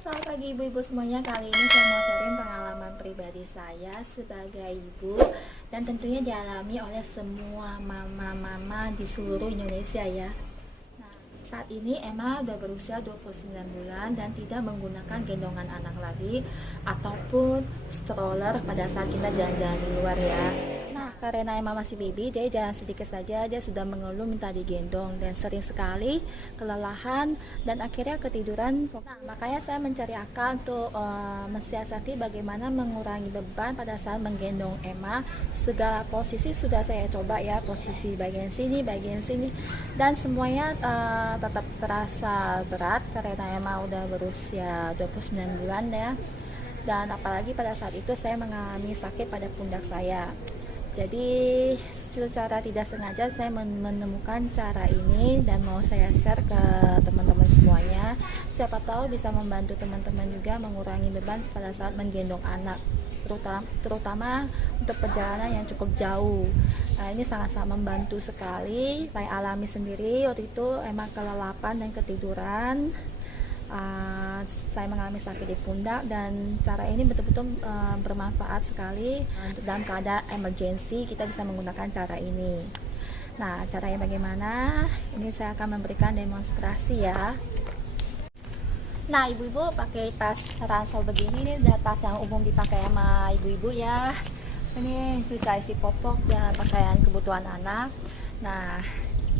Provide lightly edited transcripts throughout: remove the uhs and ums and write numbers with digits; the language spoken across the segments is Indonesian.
Selamat pagi ibu-ibu semuanya. Kali ini saya mau sharing pengalaman pribadi saya sebagai ibu, dan tentunya dialami oleh semua mama-mama di seluruh Indonesia ya. Nah, saat ini Emma udah berusia 29 bulan dan tidak menggunakan gendongan anak lagi ataupun stroller pada saat kita jalan-jalan di luar ya. Nah, karena Emma masih baby, jadi jalan sedikit saja dia sudah mengeluh minta digendong dan sering sekali kelelahan dan akhirnya ketiduran. Nah, makanya saya mencari akal untuk mensiasati bagaimana mengurangi beban pada saat menggendong Emma. Segala posisi sudah saya coba ya, posisi bagian sini, dan semuanya tetap terasa berat karena Emma udah berusia 29 bulan ya. Dan apalagi pada saat itu saya mengalami sakit pada pundak saya. Jadi secara tidak sengaja saya menemukan cara ini dan mau saya share ke teman-teman semuanya. Siapa tahu bisa membantu teman-teman juga mengurangi beban pada saat menggendong anak, terutama untuk perjalanan yang cukup jauh. Nah, ini sangat-sangat membantu sekali. Saya alami sendiri waktu itu, emang kelelapan dan ketiduran. Saya mengalami sakit di pundak dan cara ini betul-betul bermanfaat sekali. Dalam keadaan emergency kita bisa menggunakan cara ini. Nah, caranya bagaimana? Ini saya akan memberikan demonstrasi ya. Nah, ibu-ibu pakai tas ransel begini, ini udah tas yang umum dipakai sama ibu-ibu ya. Ini bisa isi popok dan pakaian kebutuhan anak. Nah,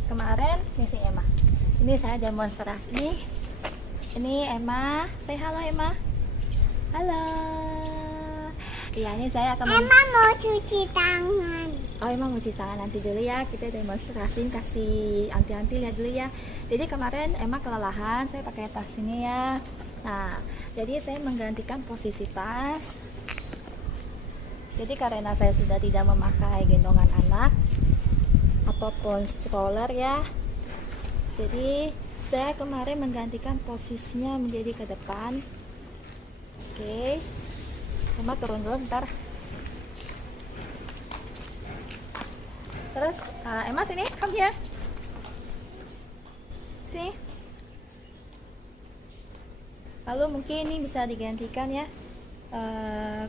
kemarin ini si Emma. Ini saya demonstrasi nih. Ini Emma, say halo Emma. Halo. Iya, ini saya akan Emma mau cuci tangan. Oh, Emma mau cuci tangan nanti dulu ya. Kita demonstrasiin, kasih anti-anti lihat dulu ya. Jadi kemarin Emma kelelahan, saya pakai tas ini ya. Nah, jadi saya menggantikan posisi tas. Jadi karena saya sudah tidak memakai gendongan anak ataupun stroller ya. Jadi saya kemarin menggantikan posisinya menjadi ke depan. Oke, Emma turun dulu bentar. Terus Emma sini, come here. Sini. Lalu mungkin ini bisa digantikan ya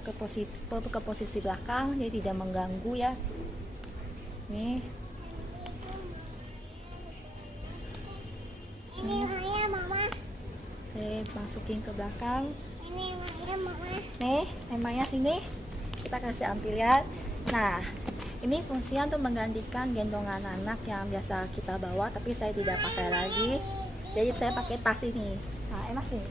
ke posisi belakang, jadi tidak mengganggu ya. Nih. Ini saya mama. Saya masukin ke belakang. Ini saya mama. Nih, Emanya sini. Kita kasih ambil lihat. Nah, ini fungsinya untuk menggantikan gendongan anak yang biasa kita bawa, tapi saya tidak pakai lagi. Jadi saya pakai tas ini. Nah, Emma sini.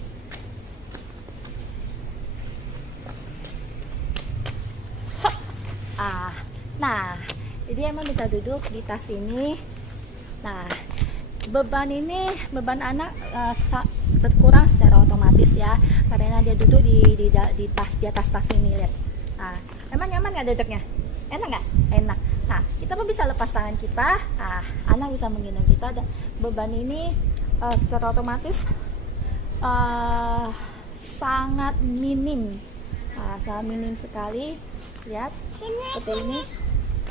Nah, jadi Emma bisa duduk di tas ini. Nah, beban anak berkurang secara otomatis ya, karena dia duduk di atas tas ini, lihat. Nah, emang nyaman nggak duduknya? Enak nggak? Enak. Nah, kita pun bisa lepas tangan kita. Nah, anak bisa menggendong kita, dan beban ini secara otomatis sangat minim, sangat minim sekali. Lihat seperti ini.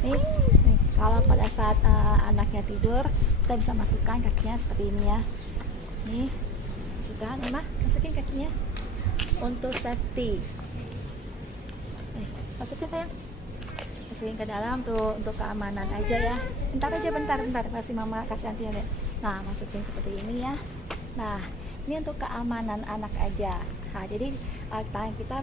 Nih, kalau pada saat anaknya tidur, kita bisa masukkan kakinya seperti ini ya. Nih, masukkan, Emma, masukin kakinya untuk safety. Nih, masukin sayang, masukin ke dalam tuh untuk keamanan aja ya. Bentar, kasih mama, kasih anti ya. Nah, masukin seperti ini ya. Nah, ini untuk keamanan anak aja. Nah, jadi tangan kita,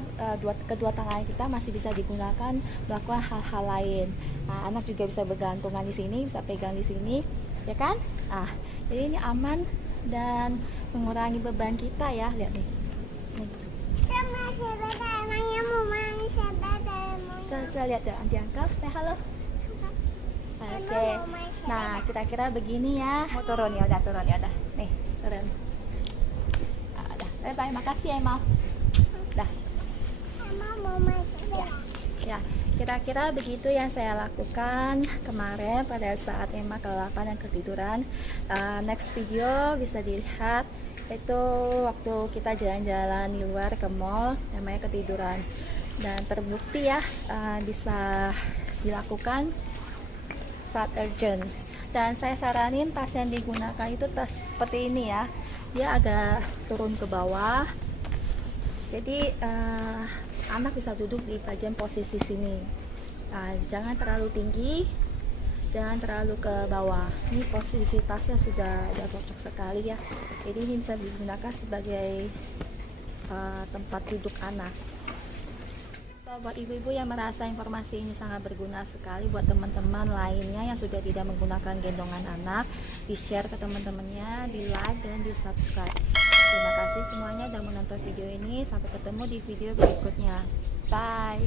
kedua tangan kita masih bisa digunakan melakukan hal-hal lain. Nah, anak juga bisa bergantungan di sini, bisa pegang di sini, ya kan? Ah, jadi ini aman dan mengurangi beban kita ya. Lihat nih. Nih. Sama sepeda, emangnya mau main sepeda. Coba lihat ya, anti angkat, saya halo. Oke. Nah, kira-kira begini ya. Mau turun ya, udah turun ya, udah. Nih, turun. Bye, makasih ya Emma. Dah. Emma mau main sepeda. Ya, kira-kira begitu yang saya lakukan kemarin pada saat Emma kelelapan dan ketiduran. Next video bisa dilihat itu waktu kita jalan-jalan di luar ke mall, namanya ketiduran, dan terbukti ya bisa dilakukan saat urgent. Dan saya saranin tas yang digunakan itu tas seperti ini ya. Dia agak turun ke bawah, Jadi anak bisa duduk di bagian posisi sini. Jangan terlalu tinggi, jangan terlalu ke bawah. Ini posisi tasnya sudah cocok sekali ya. Jadi ini bisa digunakan sebagai tempat duduk anak. So, buat ibu-ibu yang merasa informasi ini sangat berguna sekali buat teman-teman lainnya yang sudah tidak menggunakan gendongan anak, di-share ke teman-temannya, di-like dan di-subscribe. Terima kasih semuanya sudah menonton video ini. Sampai ketemu di video berikutnya. Bye.